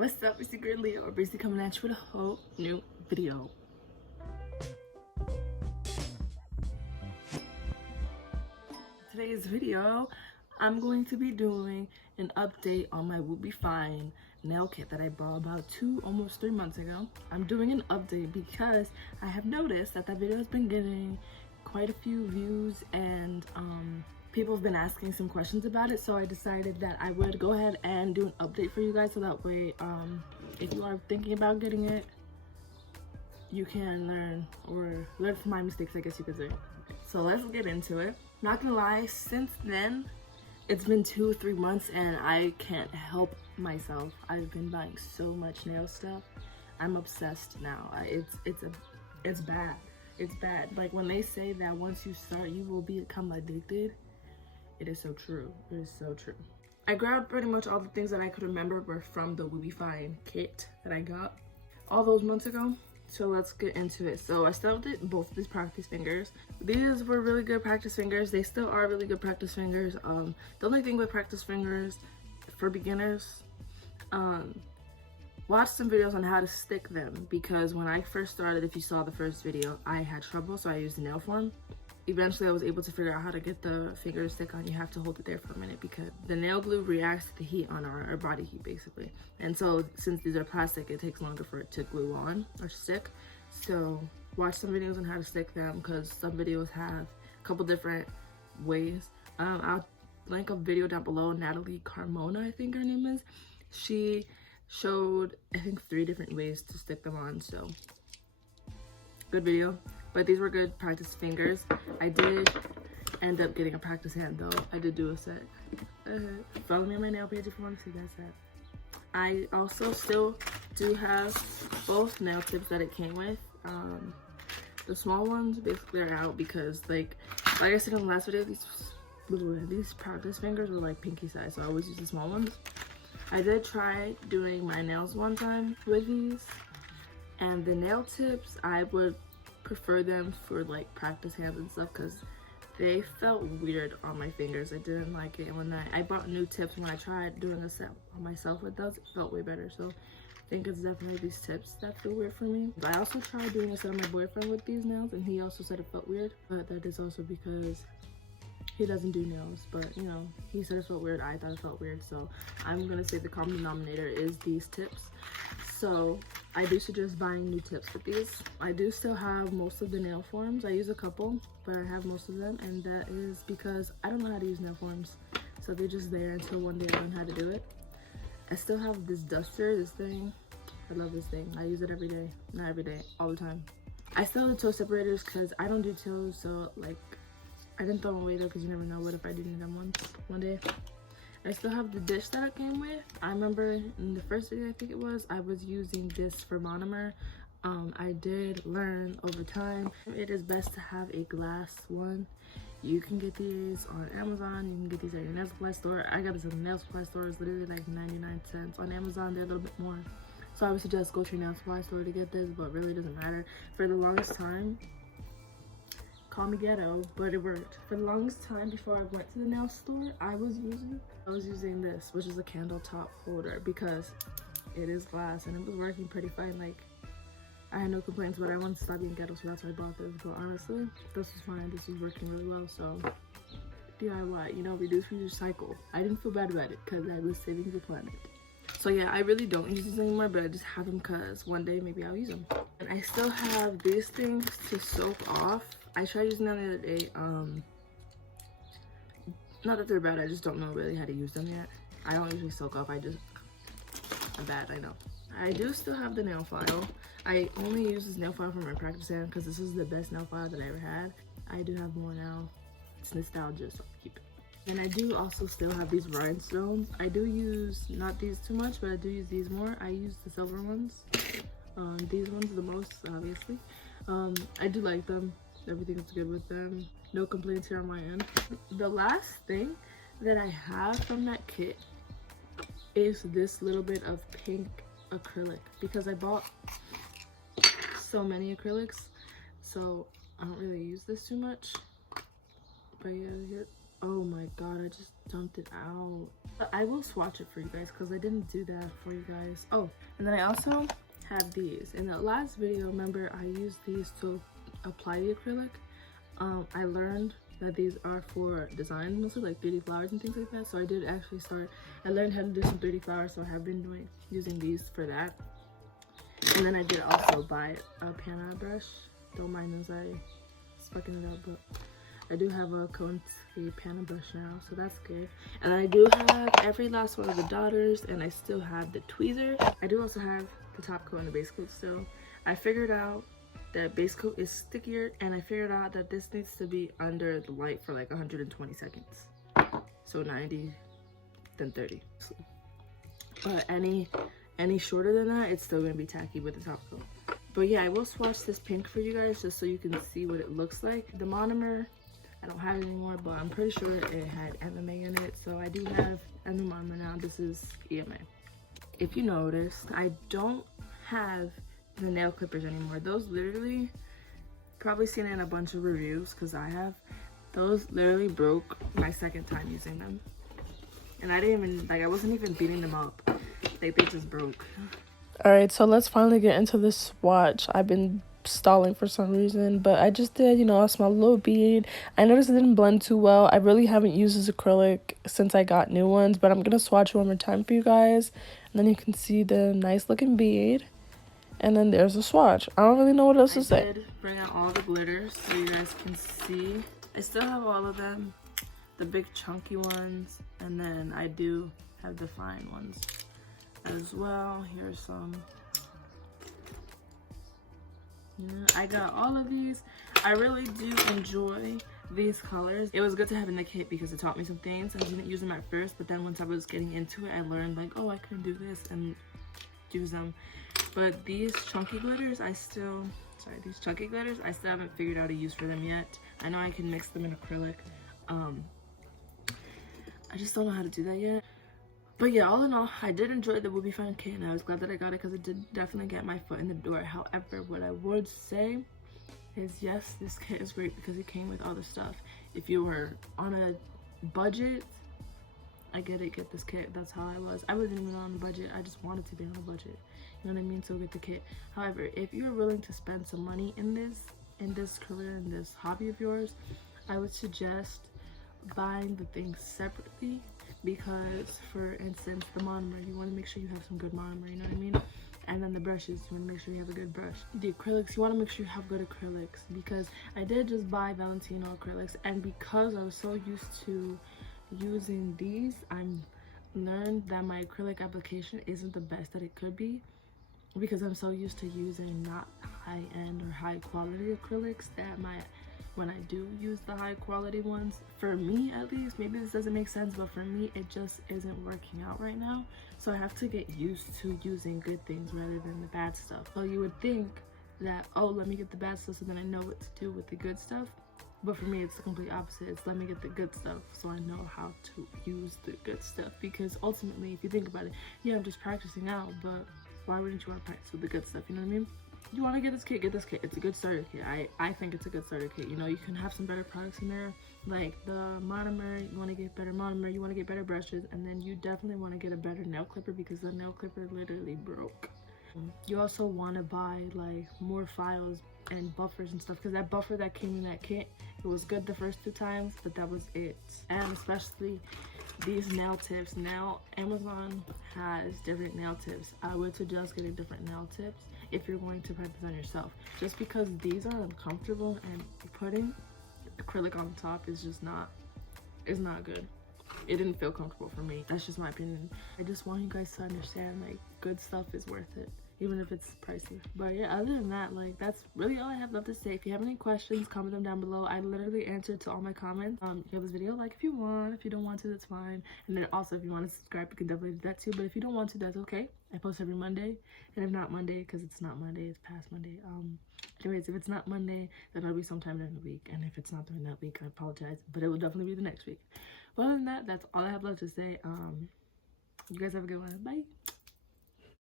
What's up, it's your girl Leah, or basically coming at you with a whole new video. Today's video, I'm going to be doing an update on my Wubefine nail kit that I bought about almost 3 months ago. I'm doing an update because I have noticed that video has been getting quite a few views and people have been asking some questions about it, so I decided that I would go ahead and do an update for you guys, so that way if you are thinking about getting it, you can learn from my mistakes, I guess you could say. So let's get into it. Not gonna lie, since then it's been 2-3 months and I can't help myself. I've been buying so much nail stuff. I'm obsessed now. It's bad. It's bad. Like when they say that once you start you will become addicted, it is so true. It is so true. I grabbed pretty much all the things that I could remember were from the Wubefine kit that I got all those months ago. So let's get into it. So I started both of these practice fingers. These were really good practice fingers. They still are really good practice fingers. The only thing with practice fingers for beginners, watch some videos on how to stick them, because when I first started, if you saw the first video, I had trouble, so I used nail form. Eventually I was able to figure out how to get the finger to stick on. You have to hold it there for a minute because the nail glue reacts to the heat on our body heat basically. And so since these are plastic, it takes longer for it to glue on or stick. So watch some videos on how to stick them, because some videos have a couple different ways. I'll link a video down below. Natalie Carmona, I think her name is. She showed, I think, 3 different ways to stick them on, so good video. But these were good practice fingers. I did end up getting a practice hand though. I did do a set. Follow me on my nail page if you want to see that set. I also still do have both nail tips that it came with. The small ones basically are out because like I said in the last video, these practice fingers were like pinky size, so I always use the small ones. I did try doing my nails one time with these, and the nail tips, I would prefer them for like practice hands and stuff because they felt weird on my fingers. I didn't like it. When I bought new tips, when I tried doing a set on myself with those, it felt way better. So I think it's definitely these tips that feel weird for me. But I also tried doing a set on my boyfriend with these nails, and he also said it felt weird, but that is also because he doesn't do nails. But you know, he said it felt weird, I thought it felt weird, so I'm gonna say the common denominator is these tips. So I do suggest buying new tips with these. I do still have most of the nail forms. I use a couple, but I have most of them, and that is because I don't know how to use nail forms, so they're just there until one day I learn how to do it. I still have this duster, this thing. I love this thing. I use it every day. Not every day, all the time. I still have the toe separators because I don't do toes, so like I didn't throw them away though, because you never know what if I do need them one day. I still have the dish that it came with. I remember in the first video, I think it was, I was using this for monomer. I did learn over time, it is best to have a glass one. You can get these on Amazon, you can get these at your nail supply store. I got this at the nail supply store, it's literally like 99 cents. On Amazon, they're a little bit more. So I would suggest go to your nail supply store to get this, but really doesn't matter. For the longest time, call me ghetto, but it worked. For the longest time before I went to the nail store, I was using this, which is a candle top holder, because it is glass and it was working pretty fine. Like I had no complaints, but I wanted to stop being ghetto, so that's why I bought this. But honestly, this was fine. This was working really well. So DIY, you know, reduce, recycle. I didn't feel bad about it because I was saving the planet. So yeah, I really don't use these anymore, but I just have them because one day maybe I'll use them. And I still have these things to soak off. I tried using them the other day. Not that they're bad, I just don't know really how to use them yet. I don't usually soak off, I'm bad, I know. I do still have the nail file. I only use this nail file for my practice hand because this is the best nail file that I ever had. I do have more now. It's nostalgia, so I keep it. And I do also still have these rhinestones. I do use, not these too much, but I do use these more. I use the silver ones. These ones the most, obviously. I do like them. Everything is good with them. No complaints here on my end. The last thing that I have from that kit is this little bit of pink acrylic, because I bought so many acrylics, so I don't really use this too much. But yeah, Oh my god, I just dumped it out. I will swatch it for you guys because I didn't do that for you guys. Oh, and then I also have these. In the last video, remember I used these to apply the acrylic. I learned that these are for designs, mostly like 3D flowers and things like that. So I did actually I learned how to do some 3D flowers, so I have been using these for that. And then I did also buy a panna brush. Don't mind as I fucking it up, but I do have a Conte panna brush now, so that's good. And I do have every last one of the daughters, and I still have the tweezer. I do also have the top coat and the base coat still. I figured out that base coat is stickier, and I figured out that this needs to be under the light for like 120 seconds. So 90, then 30. But any shorter than that, it's still gonna be tacky with the top coat. But yeah, I will swatch this pink for you guys just so you can see what it looks like. The monomer, I don't have it anymore, but I'm pretty sure it had MMA in it. So I do have MMA monomer now. This is EMA. If you noticed, I don't have the nail clippers anymore. Those literally, probably seen it in a bunch of reviews because I have. Those literally broke my second time using them. And I didn't even, like, I wasn't even beating them up. They just broke. All right, so let's finally get into this swatch. I've been stalling for some reason, but I just did, you know, a small little bead. I noticed it didn't blend too well. I really haven't used this acrylic since I got new ones, but I'm gonna swatch one more time for you guys, and then you can see the nice looking bead, and then there's a swatch. I don't really know what else to say. I did bring out all the glitters so you guys can see. I still have all of them, the big chunky ones, and then I do have the fine ones as well. Here's some. Yeah, I got all of these. I really do enjoy these colors. It was good to have in the kit because it taught me some things. I didn't use them at first, but then once I was getting into it, I learned like, oh, I can do this and use them. But these chunky glitters, these chunky glitters, I still haven't figured out a use for them yet. I know I can mix them in acrylic. I just don't know how to do that yet. But yeah, all in all, I did enjoy the Wubefine kit, and I was glad that I got it because it did definitely get my foot in the door. However, what I would say is, yes, this kit is great because it came with all the stuff. If you were on a budget, I get it, get this kit. That's how I was. I wasn't even on a budget. I just wanted to be on a budget. You know what I mean? So get the kit. However, if you're willing to spend some money in this career, in this hobby of yours, I would suggest buying the things separately. Because, for instance, the monomer, you want to make sure you have some good monomer, you know what I mean? And then the brushes, you want to make sure you have a good brush. The acrylics, you want to make sure you have good acrylics, because I did just buy Valentino acrylics, and because I was so used to using these, I'm learned that my acrylic application isn't the best that it could be, because I'm so used to using not high-end or high-quality acrylics that when I do use the high quality ones, for me at least, maybe this doesn't make sense, but for me it just isn't working out right now. So I have to get used to using good things rather than the bad stuff. So you would think that, oh, let me get the bad stuff so then I know what to do with the good stuff. But for me, it's the complete opposite. It's let me get the good stuff so I know how to use the good stuff. Because ultimately, if you think about it, yeah, I'm just practicing out, but why wouldn't you want to practice with the good stuff, you know what I mean? You want to get this kit, get this kit. It's a good starter kit. I think it's a good starter kit. You know, you can have some better products in there, like the monomer. You want to get better monomer, you want to get better brushes, and then you definitely want to get a better nail clipper because the nail clipper literally broke. You also want to buy like more files and buffers and stuff, because that buffer that came in that kit, it was good the first 2 times, but that was it. And especially these nail tips. Now Amazon has different nail tips. I would suggest getting different nail tips if you're going to practice on yourself, just because these are uncomfortable and putting acrylic on the top is just not good. It didn't feel comfortable for me. That's just my opinion. I just want you guys to understand, like, good stuff is worth it, even if it's pricey. But yeah, other than that, like, that's really all I have left to say. If you have any questions, comment them down below. I literally answered to all my comments. Give this video a like if you want. If you don't want to, that's fine. And then also, if you want to subscribe, you can definitely do that too. But if you don't want to, that's okay. I post every Monday, and if not Monday, because it's not Monday, it's past Monday. Anyways, if it's not Monday, then it'll be sometime during the week. And if it's not during that week, I apologize, but it will definitely be the next week. But other than that, that's all I have left to say. You guys have a good one. Bye.